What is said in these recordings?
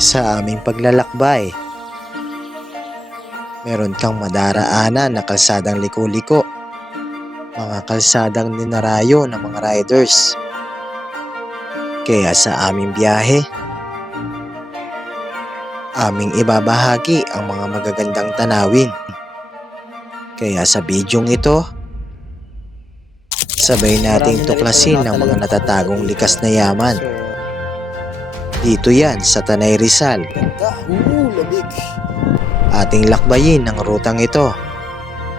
Sa aming paglalakbay, meron kang madaraanan na kalsadang liko-liko, mga kalsadang ninarayo ng mga riders. Kaya sa aming biyahe, aming ibabahagi ang mga magagandang tanawin. Kaya sa bidyong ito, sabay nating tuklasin ang mga natatagong likas na yaman. Dito yan sa Tanay Rizal. Lamig. Ating lakbayin ang rutang ito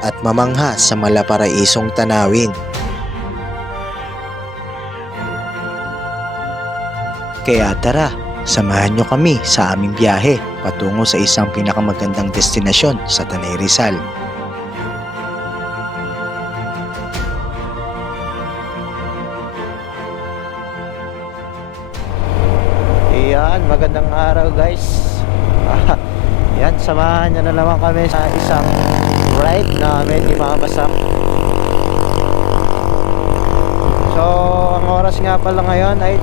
at mamangha sa malaparaisong tanawin. Kaya tara, samahan nyo kami sa aming biyahe patungo sa isang pinakamagandang destinasyon sa Tanay Rizal. Yan, magandang araw guys. Yan, samahan nyo na naman kami sa isang ride namin ni Mama Sam. So, ang oras nga pala ngayon ay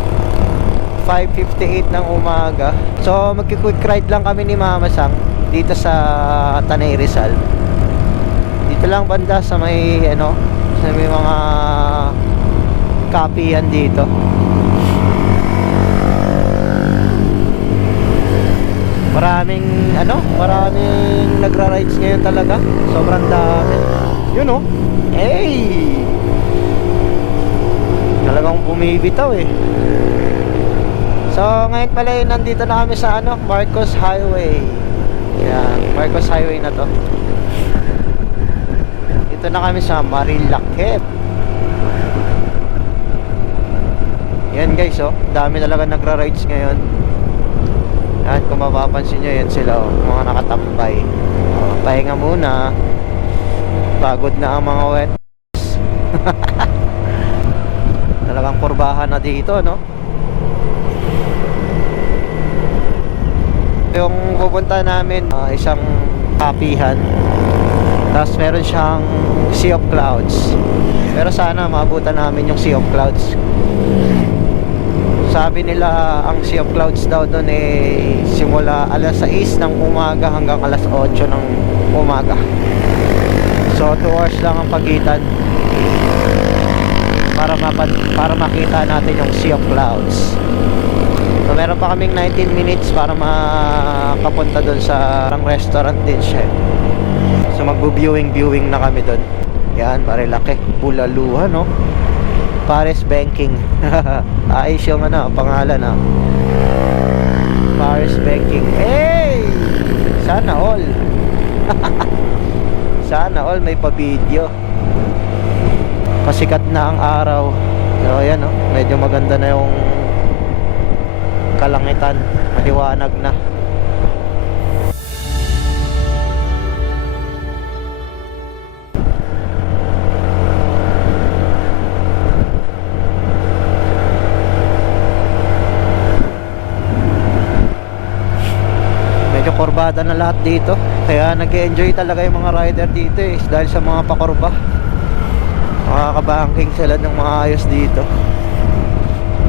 5:58 ng umaga. So, magki-quick ride lang kami ni Mama Sam dito sa Tanay Rizal. Dito lang banda sa may sa may mga kapihan dito. Maraming nagra-rides ngayon talaga. Sobrang dami. Yun hey! Talagang bumibitaw eh. So ngayon pala nandito na kami sa Marcos Highway. Yan, Marcos Highway na to. Dito na kami sa Marilakep. Yan guys, dami talaga nagra-rides ngayon. At kung mapapansin nyo, yan sila mga nakatambay. Pahinga muna. Pagod na ang mga wet. Talagang kurbahan na dito, no? Yung pupunta namin, isang kapihan. Tapos meron siyang Sea of Clouds. Pero sana maabutan namin yung Sea of Clouds. Sabi nila ang Sea of Clouds daw doon simula alas 6 ng umaga hanggang alas 8 ng umaga. So 2 hours lang ang pagitan para makita natin yung Sea of Clouds. So meron pa kaming 19 minutes para makapunta doon sa restaurant din siya. So magbu-viewing na kami doon. Yan, Marilake, Bulaluha, no? Paris Banking. Ayos yung pangalan Paris Banking. Hey! Sana all. Sana all may pa-video. Pasikat na ang araw. So ayan medyo maganda na yung kalangitan. Maliwanag na. Kurbada na lahat dito. Kaya nag-enjoy talaga yung mga rider dito dahil sa mga pakurba. Makakabanking sila ng mga ayos dito.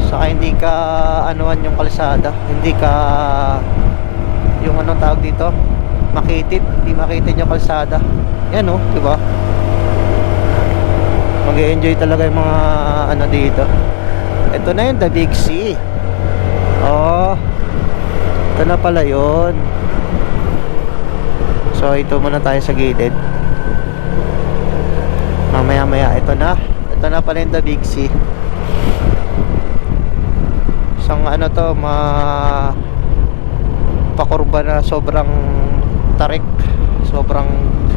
Saka hindi ka yung kalsada. Hindi ka yung tawag dito, makitid. Hindi makitid yung kalsada. Yan diba? Mag-enjoy talaga yung mga dito. Ito na yung The Big C. Ito na pala yun. So ito muna tayo sa gilid. Mamaya ito na pala yung The Big C. Isang to pakurba na sobrang tarik. Sobrang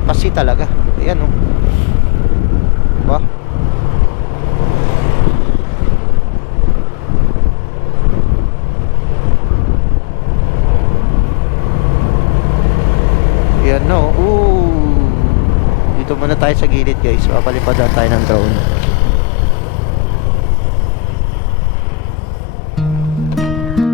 kasi talaga. Ayan diba? Yan dito muna tayo sa gilid guys. Papalipad na tayo ng drone.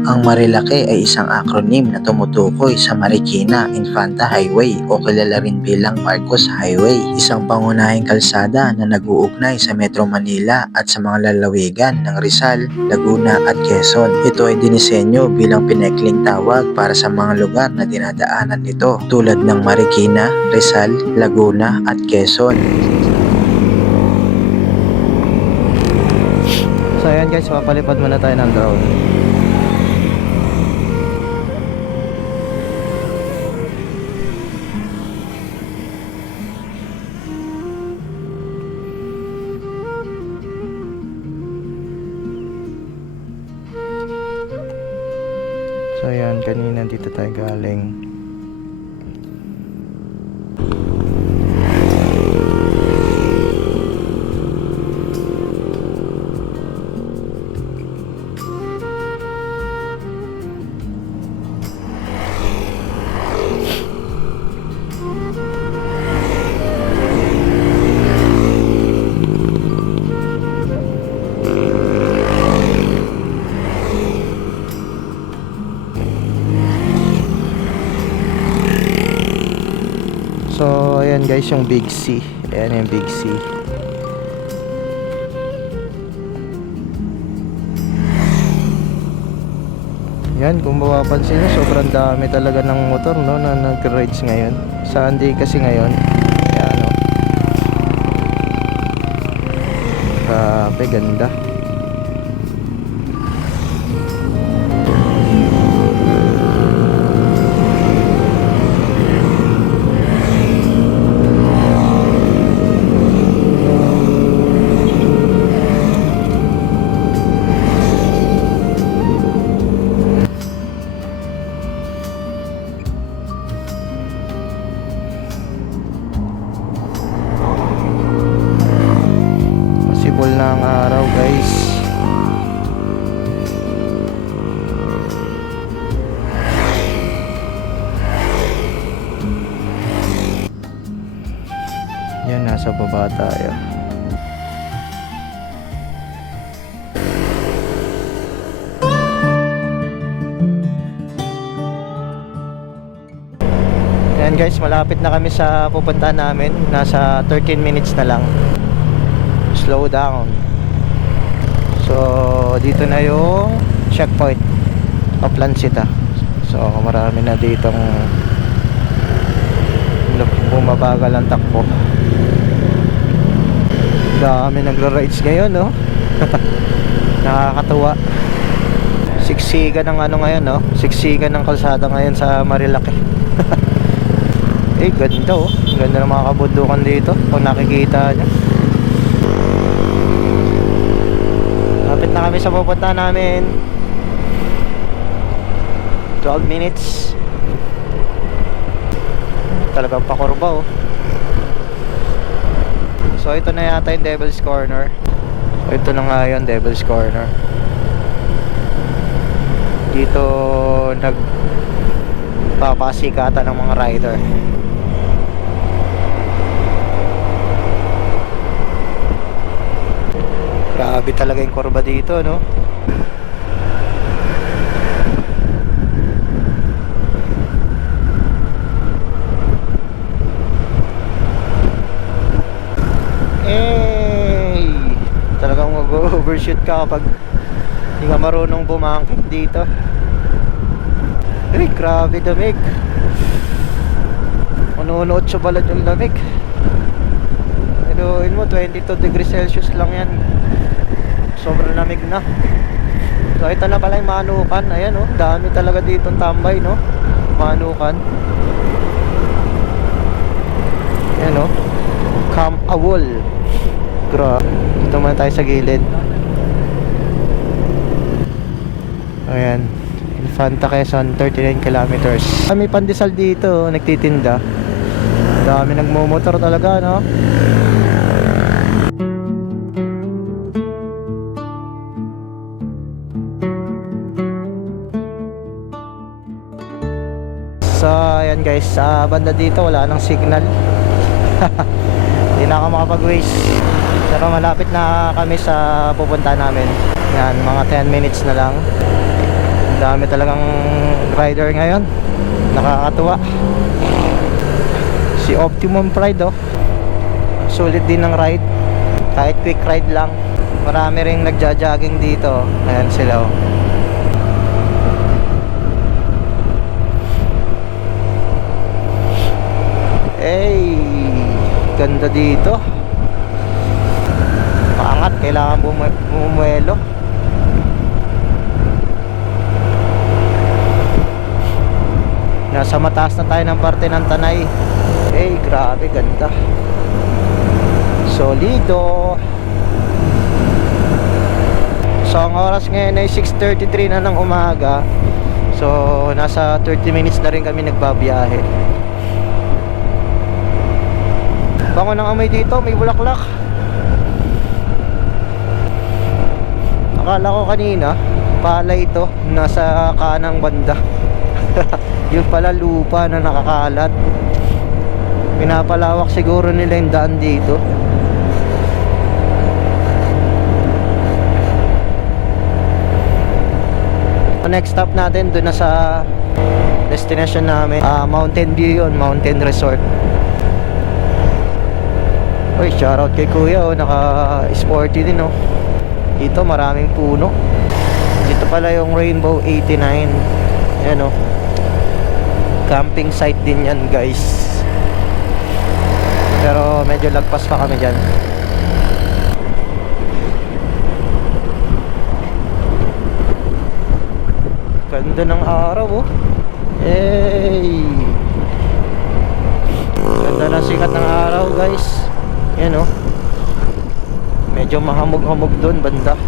Ang Marilake ay isang acronym na tumutukoy sa Marikina Infanta Highway o kilala rin bilang Marcos Highway, isang pangunahing kalsada na nag-uugnay sa Metro Manila at sa mga lalawigan ng Rizal, Laguna at Quezon. Ito ay dinisenyo bilang pinekling tawag para sa mga lugar na dinadaanan nito tulad ng Marikina, Rizal, Laguna at Quezon. So ayan guys, papalipad muna tayo ng drone. So ayan, kanina dito tayo galing. So ayan guys, yung Big C. Ayan yung Big C. Yan, kung mapapansin nyo, sobrang dami talaga ng motor, no, na nag-rides ngayon. Sunday kasi ngayon. Ayan, no. Grabe, ganda. Possible na ang araw guys. Yan, nasa baba tayo. Yan guys, malapit na kami sa pupuntahan namin. Nasa 13 minutes na lang. Slow down. So dito na yung checkpoint of Lancita. So marami na ditong bumabagal ang takbo. Dami nagra-rides ngayon, no? Nakakatuwa. Siksikan ng ano ngayon, no? Siksikan ng kalsada ngayon sa Marilake. Eh, ganda, oh. Ganda ng mga kabundukan dito kung nakikita nyo. Lapit na kami sa pupunta namin. 12 minutes. Talagang pakurba, oh. So ito na yata yung Devil's Corner. So ito na nga yun, Devil's Corner. Dito nagpapasikatan ng mga rider. Grabe talaga yung kurba dito, no? Talagang mag-overshoot ka kapag hindi ka marunong bumangking dito. Ay, grabe damig. Uno-8 balad yung lamig. Pero mo 22 degrees Celsius lang yan. Sobrang lamig na. So ito na pala yung Manukan. Ayan, oh, dami talaga dito tambay, no? Manukan. Ayan, oh, Camp Awol. Dito muna tayo sa gilid. Ayan, Infanta Quezon, 39 kilometers. May pandesal dito, nagtitinda. Dami nagmumotor talaga, no? So ayan guys, sa banda dito wala nang signal. Hindi na ako makapag-waste. Pero malapit na kami sa pupunta namin. Yan, mga 10 minutes na lang. Dami talagang rider ngayon. Nakakatuwa. Si Optimum Pride oh, sulit din ng ride. Kahit quick ride lang. Marami ring nagja-jogging dito. Ayan sila oh. Hey, ganda dito. Paangat, kailangan bumuelo. Nasa mataas na tayo ng parte ng Tanay. Hey, grabe, ganda. Solido. So ang oras ngayon ay 6:33 na ng umaga. So nasa 30 minutes na rin kami nagbabiyahe. Bango ng amoy dito, may bulaklak. Akala ko kanina palay ito, nasa kanang banda. Yung pala lupa na nakakalat. Pinapalawak siguro nila yung daan dito. Next stop natin doon na sa destination namin, Mountain View yun, Mountain Resort. Uy, shoutout kay kuya oh, naka sporty din oh. Dito maraming puno. Dito pala yung Rainbow 89. Yan oh, camping site din yan guys. Pero medyo lagpas pa kami dyan. Ganda ng araw oh. Hey, ganda ng sikat ng araw guys. Yan oh, medyo mahamog-hamog doon banda.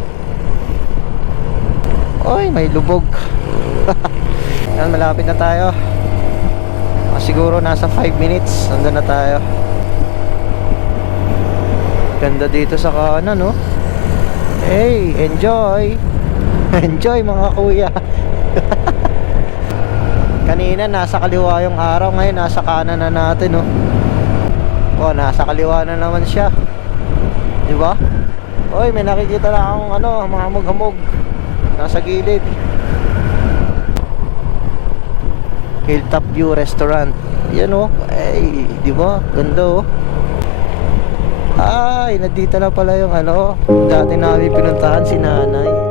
Oy, may lubog. Yan, malapit na tayo. Siguro nasa 5 minutes nandun na tayo. Ganda dito sa kanan oh. Hey, enjoy. Enjoy mga kuya. Kanina nasa kaliwa yung araw, ngayon nasa kanan na natin oh. Oh, nasa kaliwa na naman siya. Di ba? Oy, may nakikita lang akong ano, mahamog-hamog. Nasa gilid. Hilltop View Restaurant. Yan oh. Ay, di ba? Ganda oh. Ay, nandito na pala yung ano, dati namin pinuntahan si nanay.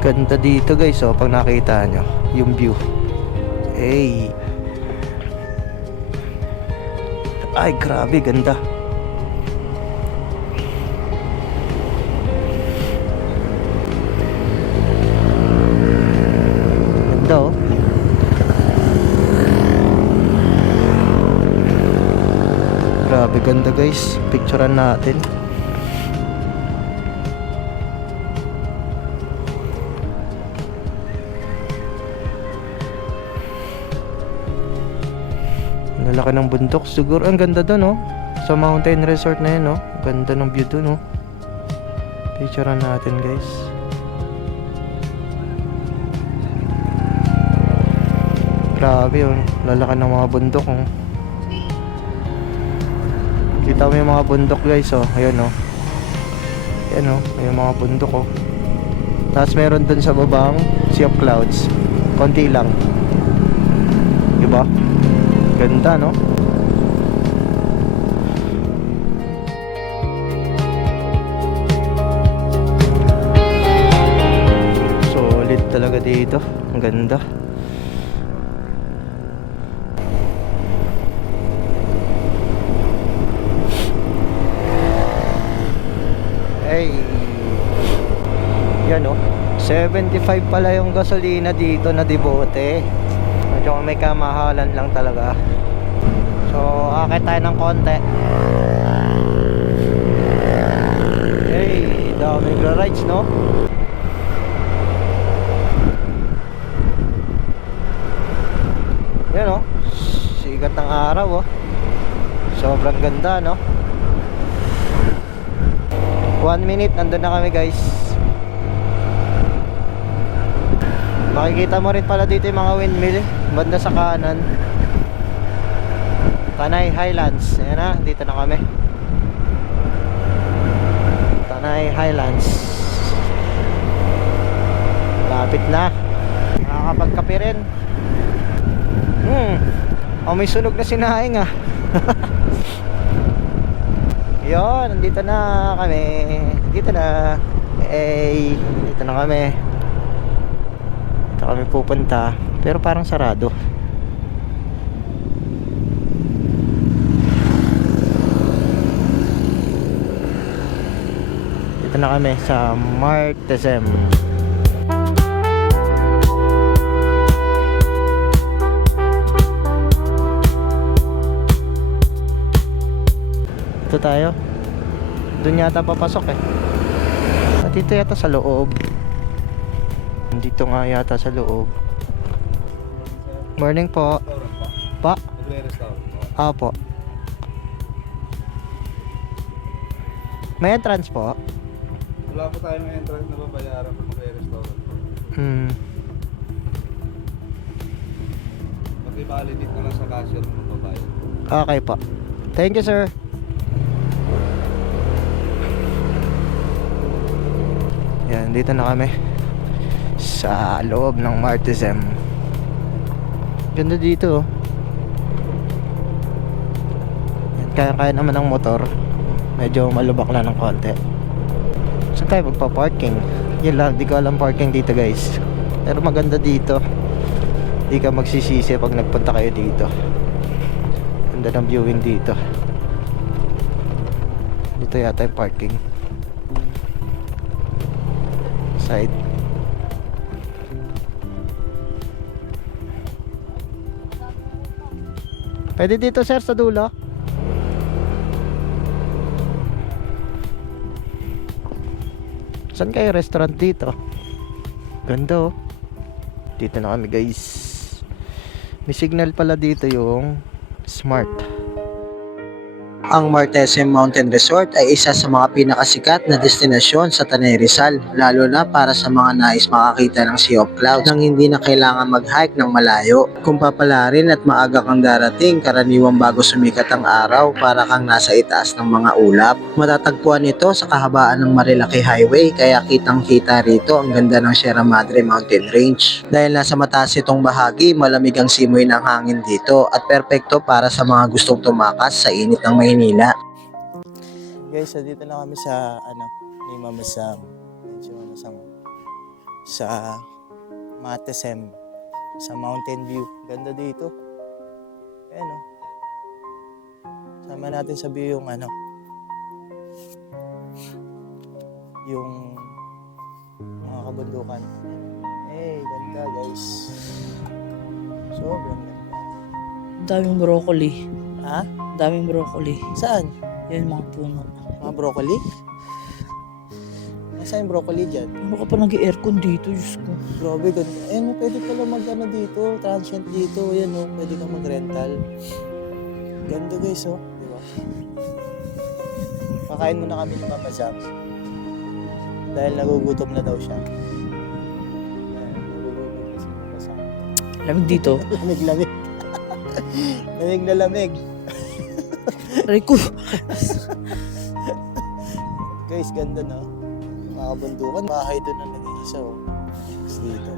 Ganda dito guys oh, pag nakita nyo yung view. Hey, ay grabe ganda. Ganda oh. Grabe ganda guys, picturean natin. Laki ng bundok. Siguro ang ganda doon oh, sa mountain resort na yun oh. Ganda ng view doon oh. Picturean natin guys. Grabe oh, lalaki ng mga bundok oh. Kita mo yung mga bundok guys oh. Ayan oh. Ayan oh, yung mga bundok oh. Tapos meron doon sa babang Sea of Clouds. Konti lang. Diba? Ganda no? Solid talaga dito. Ang ganda. Hey, yan oh, 75 pala yung gasolina dito na debote. Medyo may kamahalan lang talaga. So akit tayo ng konti. Hey, dami rides no. Yun oh. Sikat ng araw oh. Sobrang ganda no. 1 minute, nandun na kami guys. Makikita mo rin pala dito yung mga windmill banda sa kanan. Tanay Highlands. Ayan na, dito na kami. Tanay Highlands. Lapit na. Nakakapagkape rin. Oh, may sunog na sinaing ah. Yun, nandito na kami. Dito na. Dito na kami. Dito kami pupunta. Pero parang sarado. Dito na kami sa Martesem. Ito tayo. Doon yata papasok eh. At dito yata sa loob. Dito nga yata sa loob. Morning po. Pa? Apo. May entrance po? Wala po tayong entrance na babayaran kung magre-restaurant po. Mag-validate na lang sa cashier kung magbabayad. Okay po. Thank you sir. Yan, dito na kami sa loob ng Martesem. Ganda dito oh. Yan, kaya naman ng motor. Medyo malubak na ng konti. Saan tayo magpa-parking? Yun lang, di ko alam parking dito guys. Pero maganda dito. Di ka magsisisi pag nagpunta kayo dito. Ganda ng viewing dito. Dito yata yung parking. Side. Pwede dito sir sa dulo. Saan kayo restaurant dito? Ganda oh. Dito na kami guys. May signal pala dito yung Smart. Ang Martesem Mountain Resort ay isa sa mga pinakasikat na destinasyon sa Tanay Rizal, lalo na para sa mga nais makakita ng Sea of Clouds nang hindi na kailangan mag-hike ng malayo. Kung papalarin at maaga kang darating, karaniwang bago sumikat ang araw para kang nasa itaas ng mga ulap. Matatagpuan ito sa kahabaan ng Marilaki Highway, kaya kitang-kita rito ang ganda ng Sierra Madre Mountain Range. Dahil nasa mataas itong bahagi, malamig ang simoy ng hangin dito at perpekto para sa mga gustong tumakas sa init ng Maynila. Guys, dito na kami sa ni Mama Sam. Si Mama Sam. Sa Martesem, sa Mountain View. Ganda dito. Ayan oh. Sama natin sa view yung yung mga kabundukan. Ganda guys. Sobrang ganda. Daming broccoli. Ha? Daming broccoli. Saan? Yan mga puno. Mga broccoli? Nasaan yung broccoli dyan? Ano ka pa nag-aircon dito? Diyos ko. Grabe, ganda. Pwede pala dito, transient dito. Ayan pwede kang mag-rental. Ganda guys di ba? Kakain muna kami ni Mama Sam. Dahil nagugutom na daw siya. Ayan, nagugutom na si Mama Sam. Lamig dito. Lamig. Lamig na lamig. Aray ko. Guys, ganda no? Mga bundukan, bahay doon na nag-iisa Tapos dito.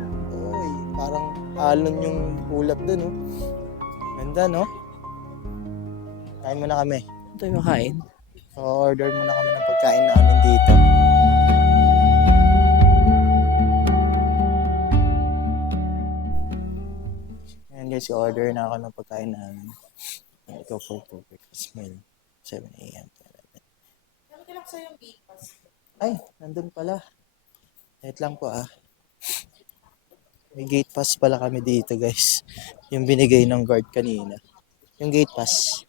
Parang alon yung ulap doon Ganda no? Kain muna kami. Ano tayo makain? Order muna kami ng pagkain namin dito. Ayan guys, order na ako ng pagkain namin. Ito for perfect smell. 7 a.m. to 11. Ay, nandun pala. Wait lang po May gate pass pala kami dito guys. Yung binigay ng guard kanina. Yung gate pass.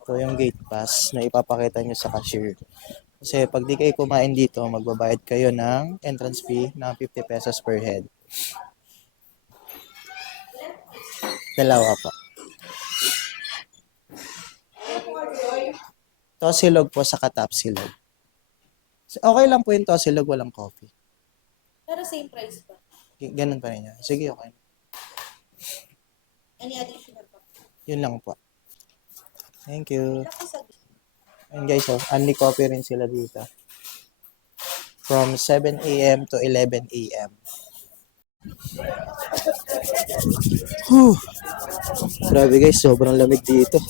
Ito yung gate pass na ipapakita nyo sa cashier. Kasi pag di kayo kumain dito, magbabayad kayo ng entrance fee na 50 pesos per head. Dalawa po. Tosilog po sa katapsilog. Okay lang po yung tosilog, walang coffee. Pero same price pa. Ganun pa rin yun. Sige, okay. Any additional pa? Yun lang po. Thank you. And guys, oh, only coffee rin sila dito. From 7 a.m. to 11 a.m. Grabe guys, sobrang lamig dito.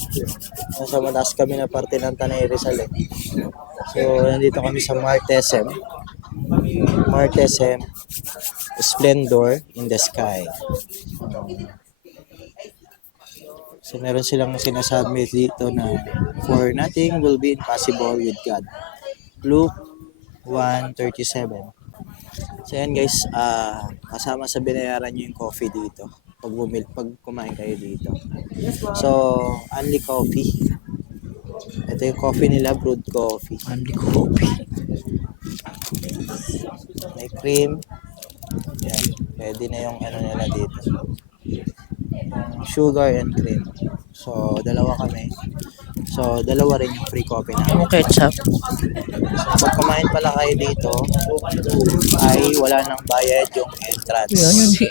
Nasa mataas kami na parte ng Tanay Rizal eh. So, nandito kami sa Martesem. Martesem Splendor in the Sky. So, meron silang sinasabi dito na for nothing will be impossible with God. Luke 1:37. So, yan guys, kasama sa binayaran nyo yung coffee dito. Pag kumain kayo dito. So, only coffee. Ito yung coffee nila, brewed coffee. Only coffee. May cream. Yan. Pwede na yung ano nila dito. Sugar and cream. So, dalawa kami. So, dalawa rin yung free coffee namin. Yung ketchup. So, pag kumain pala kayo dito, ay wala nang bayad yung entrance. Yun.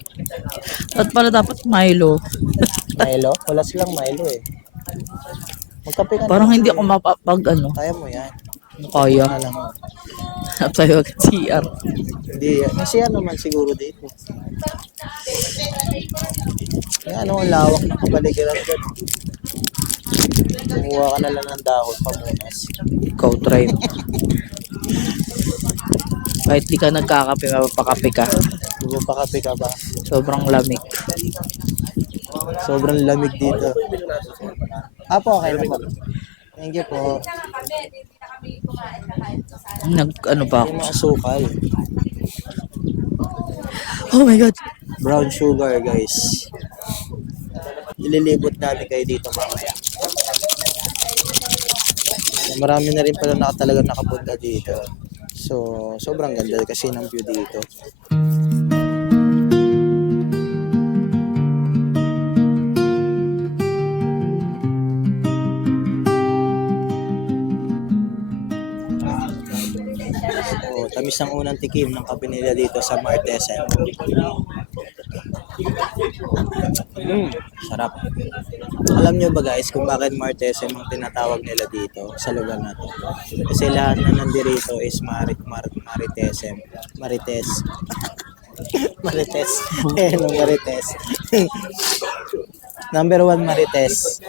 At pala dapat Milo. Milo? Wala silang Milo eh. Magkape ka Parang na. hindi ako mapapag ano. Kaya mo yan. Kaya. Wala lang. Tayo agad CR. Hindi yan. Masaya naman siguro dito. Kaya ano, ang lawak ng kapaligiran dyan. Kumuha ka na lang ng dahon pamunas. Ikaw try mo. Kahit di ka nagkakape, mapapakape ka. Magpapakape ka ba? Sobrang lamig. Sobrang lamig dito. Apo, okay na po. Thank you po. Ano pa ako? Yung mga sukal. Oh my God. Brown sugar, guys. Ililibot namin kayo dito mamaya. So, marami na rin pala talagang nakapunta dito. So, sobrang ganda kasi ng view dito. So, tamis ng unang tikim ng kape nila dito sa Martesem. Sarap. Alam nyo ba guys kung bakit Martesem ang tinatawag nila dito sa lugar na to? Kasi lahat na nandirito is Maritesem. Marites. Marites. Ano Marites? Number 1 Marites.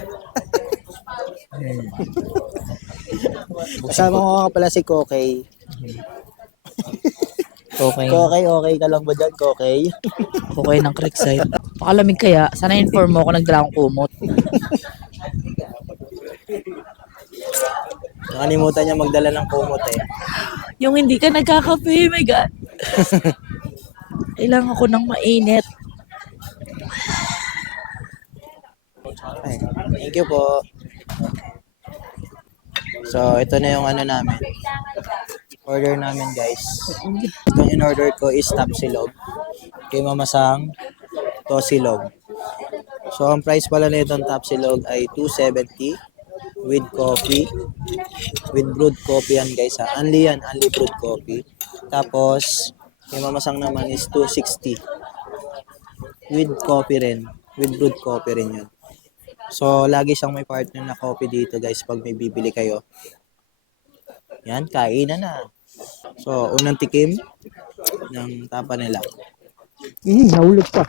Kasama ko nga pala si Kokey. Okay. Okay ka lang ba dyan, Kokey? Okay ng Creekside. Pakalamig kaya. Sana inform mo ako nagdala akong kumot. Nakalimutan niya magdala ng kumot eh. Yung hindi ka nagkakape, my God. Kailangan ko ng mainit. Ay, thank you po. So, ito na yung ano namin. Order namin, guys. Itong in-order ko is tapsilog. Kay Mamasang tosilog. So, ang price pala na itong tapsilog ay $270 with coffee. With brewed coffee yan, guys. Ha? Only yan, only brewed coffee. Tapos, kay Mamasang naman is $260 with coffee rin. With brewed coffee rin yun. So, lagi siyang may partner na coffee dito, guys, pag may bibili kayo. Yan, kainan na. So, unang tikim ng tapa nila. Nahulog pa.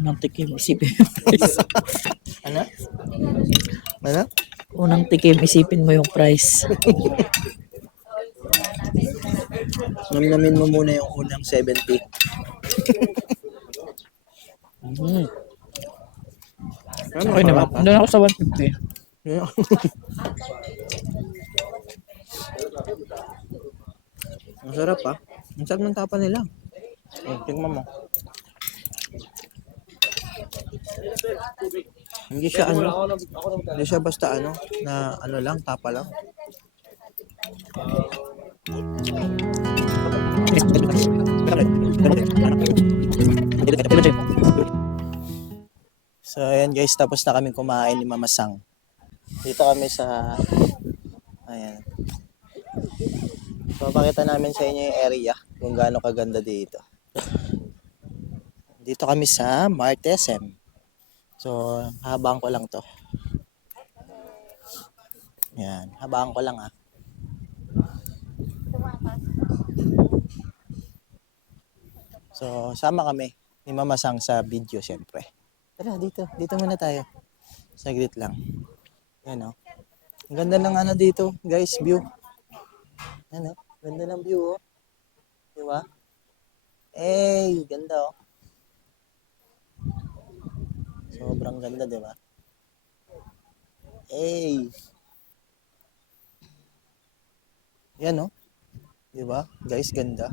Unang tikim, isipin mo yung price. Ano? Ano? Unang tikim, isipin mo yung price. Namnamin mo muna yung unang 70. Okay naman. Doon ako sa 150. Ang sarap ah. Ang sarap ng tapa nila. Tingnan mo. Hindi siya ano. Hindi siya basta ano. Na ano lang, tapa lang. Ayan guys, tapos na kami kumain ni Mama Sang. Dito kami sa, ayan. So, pakita namin sa inyo yung area kung gaano kaganda dito. Dito kami sa Martesem. So, habang ko lang to. Ayan, habang ko lang So, sama kami ni Mama Sang sa video syempre. Tara, dito muna tayo. Saglit lang. Yan Ang ganda ng dito, guys, view. Yan ganda ng view Di ba? Ganda Sobrang ganda, di ba? Yan Di ba? Guys, ganda.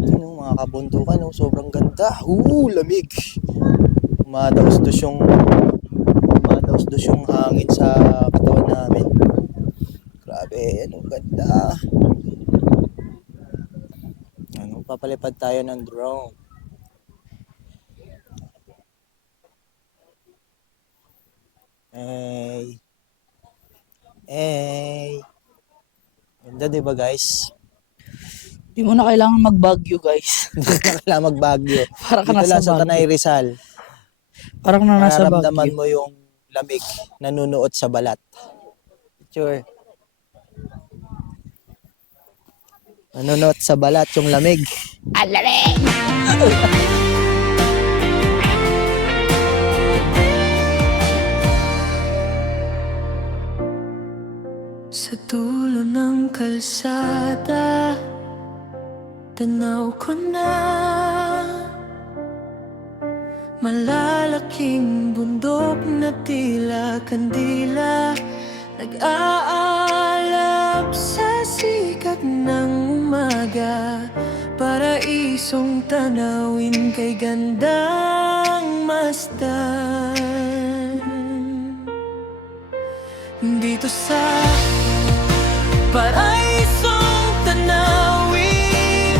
Ito mga kabundukan sobrang ganda. Lamig. Umadaos-dos yung hangin sa katawan namin. Grabe, ang ganda. Papalipad tayo ng drone. Ganda, di ba guys? Di mo na kailangan mag-Baguio, guys. Hindi na kailangan mag-Baguio. Para ka Dito lang nasa sa Tanay Baguio. Rizal. Parang na nasa Nararamdaman Baguio. mo yung lamig nanunuot sa balat. Sure. Nanunuot sa balat yung lamig. Sa dulo ng kalsada, tanaw ko na malalaking bundok na tila kandila, nag-aalab sa sikat ng umaga, paraisong tanawin kay gandang masdan. Dito sa paraisong tanawin,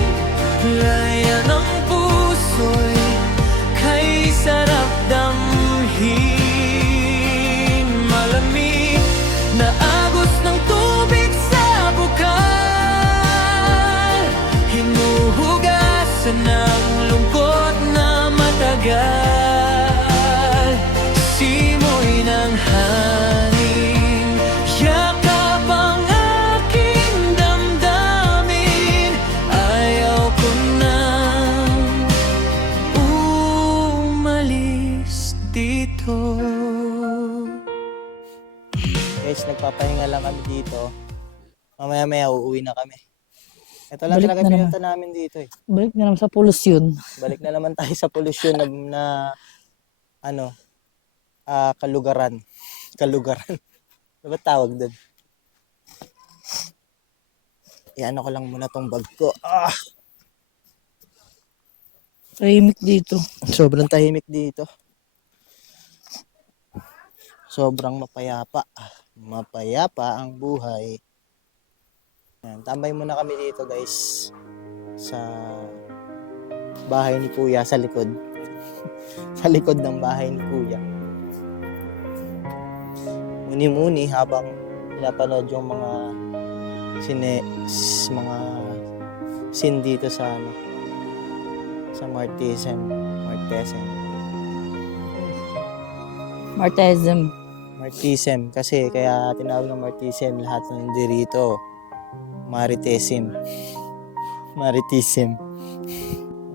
laya ng puso'y kay sarap damhin. Malamig na agos ng tubig sa bukal, hinuhugasan ng lungkot na matagal. Simoy ng hangin, yakap ang aking damdamin. Ayaw ko nang umalis dito. Guys, nagpapahinga lang kami dito. Mamaya-maya uuwi na kami. Ito lang Balik talaga na pinunta namin dito Balik na naman sa polusyon. Balik na naman tayo sa polusyon na kalugaran. Kalugaran. Ano ba tawag doon? Iyan ko lang muna tong bag ko. Tahimik dito. Sobrang tahimik dito. Sobrang mapayapa. Mapayapa ang buhay. Yan, tambay muna kami dito guys. Sa bahay ni Kuya sa likod. Sa likod ng bahay ni Kuya. Muni-muni habang pinapanood yung mga scene dito sa sa Martesem. Martesem kasi kaya tinawag ng Martesem lahat ng dirito. Martesem.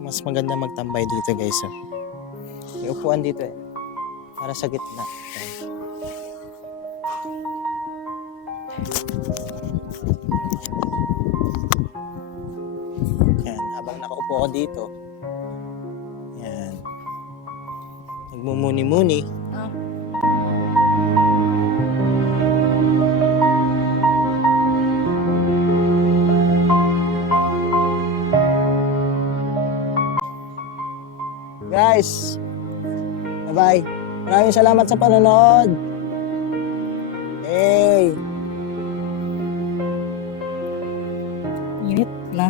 Mas maganda magtambay dito guys. May upuan dito para sa gitna. Yan, habang nakaupo ko dito. Yan. Nagmumuni-muni. Guys, bye-bye. Maraming salamat sa panonood. Init na.